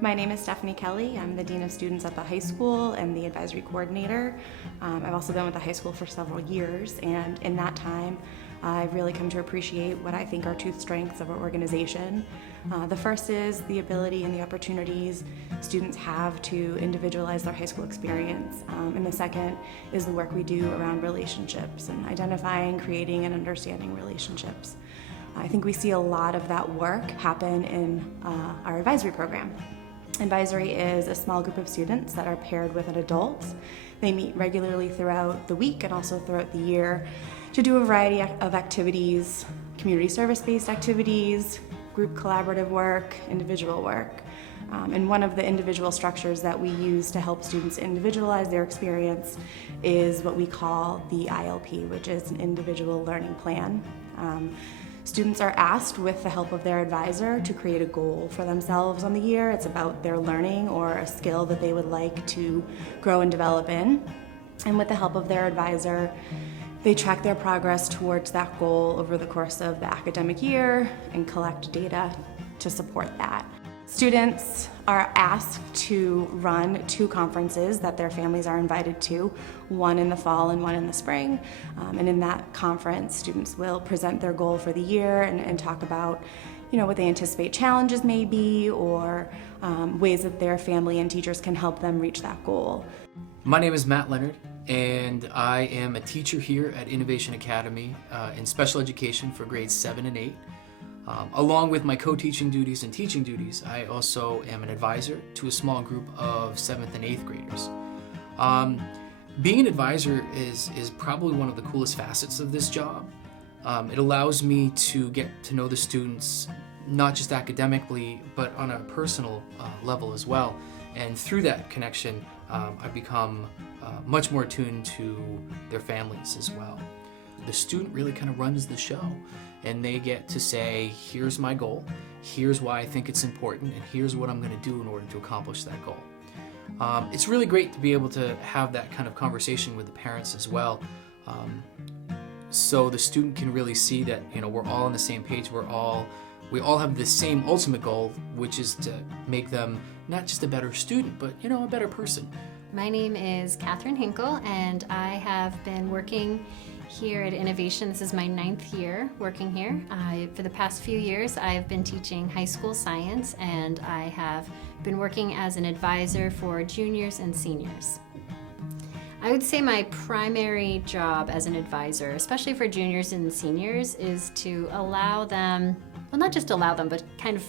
My name is Stephanie Kelly. I'm the Dean of Students at the high school and the advisory coordinator. I've also been with the high school for several years, and in that time, I've really come to appreciate what I think are two strengths of our organization. The first is the ability and the opportunities students have to individualize their high school experience. And the second is the work we do around relationships and identifying, creating, and understanding relationships. I think we see a lot of that work happen in our advisory program. Advisory is a small group of students that are paired with an adult. They meet regularly throughout the week and also throughout the year to do a variety of activities, community service-based activities, group collaborative work, individual work. And one of the individual structures that we use to help students individualize their experience is what we call the ILP, which is an individual learning plan. Students are asked, with the help of their advisor, to create a goal for themselves on the year. It's about their learning or a skill that they would like to grow and develop in. And with the help of their advisor, they track their progress towards that goal over the course of the academic year and collect data to support that. Students are asked to run 2 conferences that their families are invited to, one in the fall and one in the spring. And in that conference, students will present their goal for the year and talk about what they anticipate challenges may be, or ways that their family and teachers can help them reach that goal. My name is Matt Leonard, and I am a teacher here at Innovation Academy in special education for grades 7 and 8. Along with my co-teaching duties and teaching duties, I also am an advisor to a small group of 7th and 8th graders. Being an advisor is probably one of the coolest facets of this job. It allows me to get to know the students, not just academically, but on a personal level as well. And through that connection, I've become much more attuned to their families as well. The student really kind of runs the show, and they get to say, here's my goal, here's why I think it's important, and here's what I'm going to do in order to accomplish that goal. It's really great to be able to have that kind of conversation with the parents as well, so the student can really see that we're all on the same page. We all have the same ultimate goal, which is to make them not just a better student, but a better person. My name is Catherine Hinkle, and I have been working here at Innovation. This is my 9th year working here. For the past few years, I've been teaching high school science, and I have been working as an advisor for juniors and seniors. I would say my primary job as an advisor, especially for juniors and seniors, is to allow them, well, not just allow them, but kind of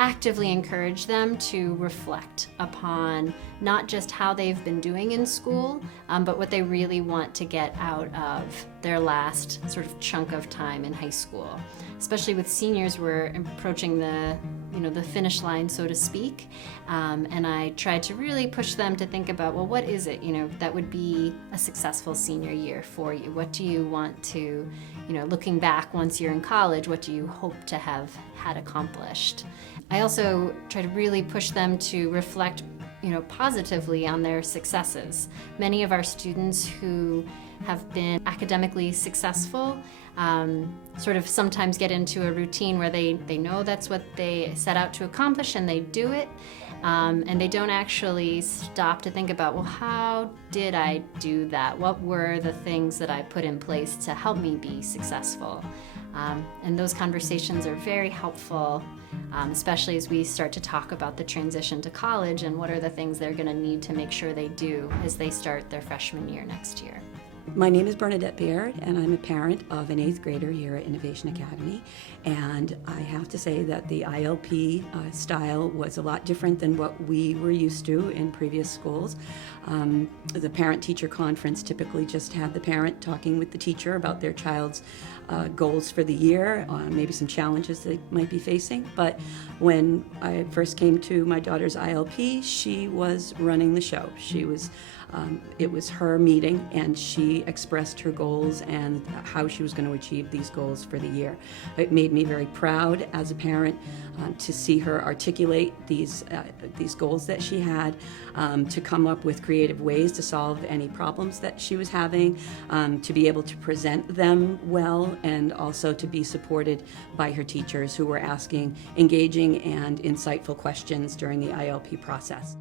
actively encourage them to reflect upon not just how they've been doing in school, but what they really want to get out of their last sort of chunk of time in high school. Especially with seniors, we're approaching the finish line, so to speak, and I try to really push them to think about, well, what is it that would be a successful senior year for you? What do you want to, looking back once you're in college, what do you hope to have had accomplished? I also try to really push them to reflect positively on their successes. Many of our students who have been academically successful sort of sometimes get into a routine where they know that's what they set out to accomplish and they do it, and they don't actually stop to think about, well, how did I do that? What were the things that I put in place to help me be successful? And those conversations are very helpful, especially as we start to talk about the transition to college and what are the things they're going to need to make sure they do as they start their freshman year next year. My name is Bernadette Baird, and I'm a parent of an 8th grader here at Innovation Academy. And I have to say that the ILP style was a lot different than what we were used to in previous schools. The parent-teacher conference typically just had the parent talking with the teacher about their child's goals for the year, maybe some challenges they might be facing. But when I first came to my daughter's ILP, she was running the show. She was it was her meeting, and she expressed her goals and how she was going to achieve these goals for the year. It made me very proud as a parent to see her articulate these goals that she had, to come up with creative ways to solve any problems that she was having, to be able to present them well, and also to be supported by her teachers who were asking engaging and insightful questions during the ILP process.